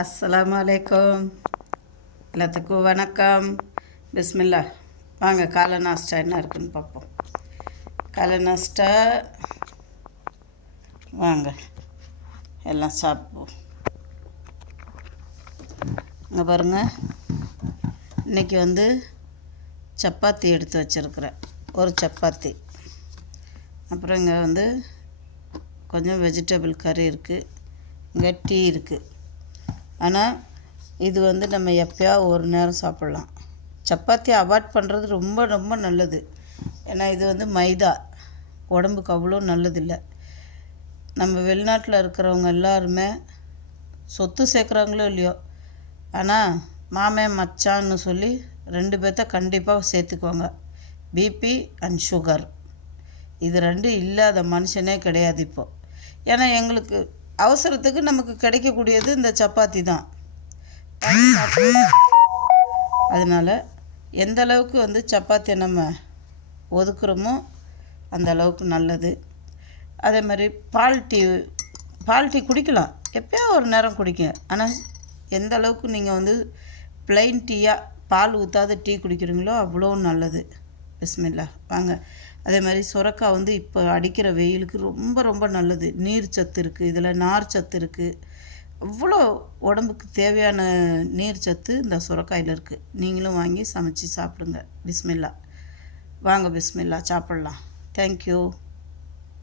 அஸ்ஸலாமு அலைக்கும். எல்லாத்துக்கும் வணக்கம். பிஸ்மில்லா. வாங்க காலை நாஸ்டா என்ன இருக்குன்னு பார்ப்போம். காலை நாஸ்டா வாங்க எல்லாம் சாப்பிடுவோம். இங்கே பாருங்கள், இன்றைக்கி சப்பாத்தி எடுத்து வச்சுருக்குறேன். ஒரு சப்பாத்தி, அப்புறம் இங்கே கொஞ்சம் வெஜிடபிள் கறி இருக்குது, இங்கே டீ இருக்குது. ஆனால் இது நம்ம எப்போயா ஒரு நேரம் சாப்பிட்லாம். சப்பாத்தி அவாய்ட் பண்ணுறது ரொம்ப ரொம்ப நல்லது. ஏன்னா இது மைதா உடம்புக்கு அவ்வளோ நல்லதில்லை. நம்ம வெளிநாட்டில் இருக்கிறவங்க எல்லாருமே சொத்து சேர்க்குறாங்களோ இல்லையோ, ஆனால் மாமன் மச்சான்னு சொல்லி 2 பேர்த்த கண்டிப்பாக சேர்த்துக்குவாங்க. பிபி அண்ட் சுகர், இது 2 இல்லாத மனுஷனே கிடையாது இப்போது. ஏன்னா எங்களுக்கு அவசரத்துக்கு நமக்கு கிடைக்கக்கூடியது இந்த சப்பாத்தி தான். அதனால் எந்த அளவுக்கு சப்பாத்தியை நம்ம ஒதுக்குறோமோ அந்த அளவுக்கு நல்லது. அதே மாதிரி பால் டீ குடிக்கலாம், எப்போயா ஒரு நேரம் குடிக்க. ஆனால் எந்த அளவுக்கு நீங்கள் ப்ளைன் டீயாக பால் ஊற்றாத டீ குடிக்கிறீங்களோ அவ்வளோ நல்லது. பிஸ்மில்லா. வாங்க. அதே மாதிரி சுரக்காய் இப்போ அடிக்கிற வெயிலுக்கு ரொம்ப ரொம்ப நல்லது. நீர் சத்து இருக்குது, இதில் நார் சத்து இருக்குது. அவ்வளோ உடம்புக்கு தேவையான நீர் சத்து இந்த சுரக்காயில் இருக்குது. நீங்களும் வாங்கி சமைச்சி சாப்பிடுங்க. பிஸ்மில்லா. வாங்க பிஸ்மில்லா சாப்பிட்லாம். தேங்க்யூ.